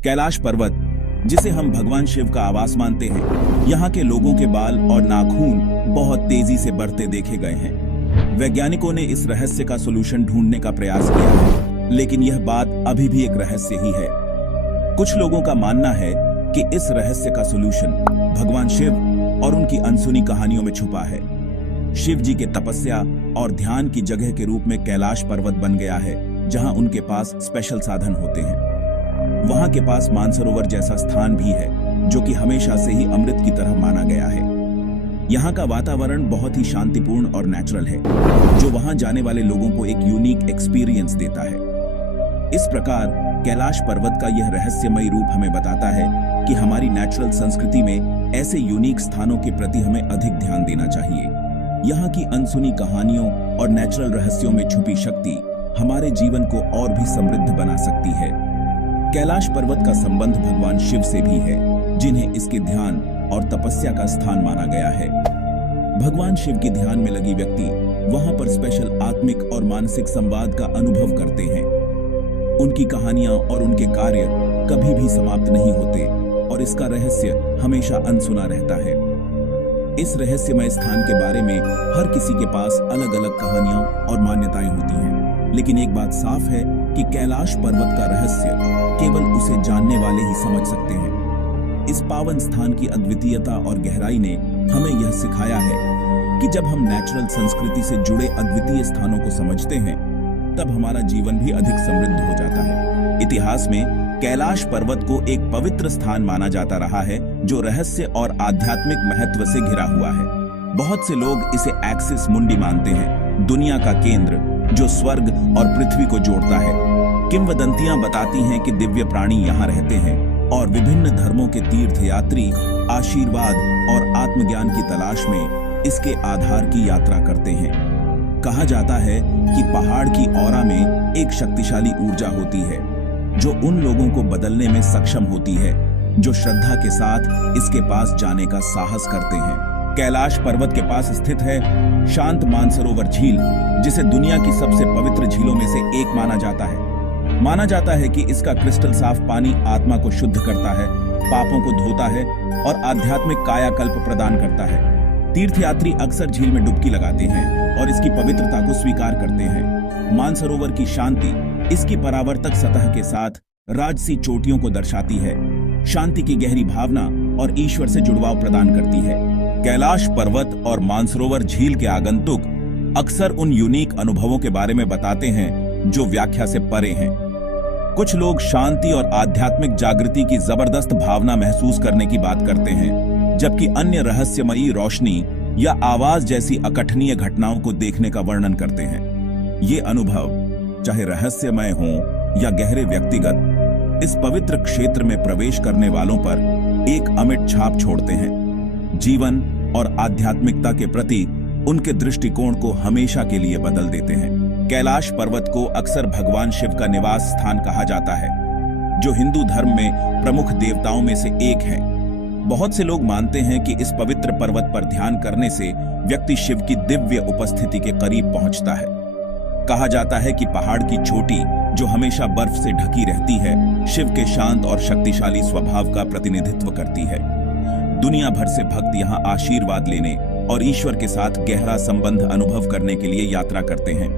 कैलाश पर्वत, जिसे हम भगवान शिव का आवास मानते हैं, यहाँ के लोगों के बाल और नाखून बहुत तेजी से बढ़ते देखे गए हैं। वैज्ञानिकों ने इस रहस्य का सॉल्यूशन ढूंढने का प्रयास किया है, लेकिन यह बात अभी भी एक रहस्य ही है। कुछ लोगों का मानना है कि इस रहस्य का सॉल्यूशन भगवान शिव और उनकी अनसुनी कहानियों में छुपा है। शिव जी के तपस्या और ध्यान की जगह के रूप में कैलाश पर्वत बन गया है, जहां उनके पास स्पेशल साधन होते हैं। वहां के पास मानसरोवर जैसा स्थान भी है, जो कि हमेशा से ही अमृत की तरह माना गया है। यहाँ का वातावरण बहुत ही शांतिपूर्ण और नेचुरल है, जो वहां जाने वाले लोगों को एक यूनिक एक्सपीरियंस देता है। इस प्रकार कैलाश पर्वत का यह रहस्यमयी रूप हमें बताता है कि हमारी नेचुरल संस्कृति में ऐसे यूनिक स्थानों के प्रति हमें अधिक ध्यान देना चाहिए। यहाँ की अनसुनी कहानियों और नेचुरल रहस्यों में छुपी शक्ति हमारे जीवन को और भी समृद्ध बना सकती है। कैलाश पर्वत का संबंध भगवान शिव से भी है, जिन्हें इसके ध्यान और तपस्या का स्थान माना गया है। भगवान शिव के ध्यान में लगी व्यक्ति वहां पर स्पेशल आत्मिक और मानसिक संवाद का अनुभव करते हैं। उनकी कहानियां और उनके कार्य कभी भी समाप्त नहीं होते और इसका रहस्य हमेशा अनसुना रहता है। इस रहस्यमय स्थान के बारे में हर किसी के पास अलग अलग कहानियां और मान्यताएं होती हैं, लेकिन एक बात साफ है कि कैलाश पर्वत का रहस्य केवल उसे जानने वाले ही समझ सकते हैं। इस पावन स्थान की अद्वितीयता और गहराई ने हमें यह सिखाया है कि जब हम नेचुरल संस्कृति से जुड़े अद्वितीय स्थानों को समझते हैं, तब हमारा जीवन भी अधिक समृद्ध हो जाता है। इतिहास में कैलाश पर्वत को एक पवित्र स्थान माना जाता रहा है, जो रहस्य और आध्यात्मिक महत्व से घिरा हुआ है। बहुत से लोग इसे एक्सिस मुंडी मानते हैं, दुनिया का केंद्र जो स्वर्ग और पृथ्वी को जोड़ता है। किंवदंतियां बताती हैं कि दिव्य प्राणी यहाँ रहते हैं और विभिन्न धर्मों के तीर्थयात्री आशीर्वाद और आत्मज्ञान की तलाश में इसके आधार की यात्रा करते हैं। कहा जाता है कि पहाड़ की औरा में एक शक्तिशाली ऊर्जा होती है, जो उन लोगों को बदलने में सक्षम होती है जो श्रद्धा के साथ इसके पास जाने का साहस करते हैं। कैलाश पर्वत के पास स्थित है शांत मानसरोवर झील, जिसे दुनिया की सबसे पवित्र झीलों में से एक माना जाता है। माना जाता है कि इसका क्रिस्टल साफ पानी आत्मा को शुद्ध करता है, पापों को धोता है और आध्यात्मिक कायाकल्प प्रदान करता है। तीर्थयात्री अक्सर झील में डुबकी लगाते हैं और इसकी पवित्रता को स्वीकार करते हैं। मानसरोवर की शांति इसकी परावर्तक सतह के साथ राजसी चोटियों को दर्शाती है, शांति की गहरी भावना और ईश्वर से जुड़वाव प्रदान करती है। कैलाश पर्वत और मानसरोवर झील के आगंतुक अक्सर उन यूनिक अनुभवों के बारे में बताते हैं जो व्याख्या से परे हैं। कुछ लोग शांति और आध्यात्मिक जागृति की जबरदस्त भावना महसूस करने की बात करते हैं, जबकि अन्य रहस्यमयी रोशनी या आवाज जैसी अकथनीय घटनाओं को देखने का वर्णन करते हैं। ये अनुभव चाहे रहस्यमय हों या गहरे व्यक्तिगत, इस पवित्र क्षेत्र में प्रवेश करने वालों पर एक अमिट छाप छोड़ते हैं। जीवन और आध्यात्मिकता के प्रति उनके दृष्टिकोण को हमेशा के लिए बदल देते हैं। कैलाश पर्वत को अक्सर भगवान शिव का निवास स्थान कहा जाता है, जो हिंदू धर्म में प्रमुख देवताओं में से एक है। बहुत से लोग मानते हैं कि इस पवित्र पर्वत पर ध्यान करने से व्यक्ति शिव की दिव्य उपस्थिति के करीब पहुंचता है। कहा जाता है कि पहाड़ की चोटी, जो हमेशा बर्फ से ढकी रहती है, शिव के शांत और शक्तिशाली स्वभाव का प्रतिनिधित्व करती है। दुनिया भर से भक्त यहाँ आशीर्वाद लेने और ईश्वर के साथ गहरा संबंध अनुभव करने के लिए यात्रा करते हैं।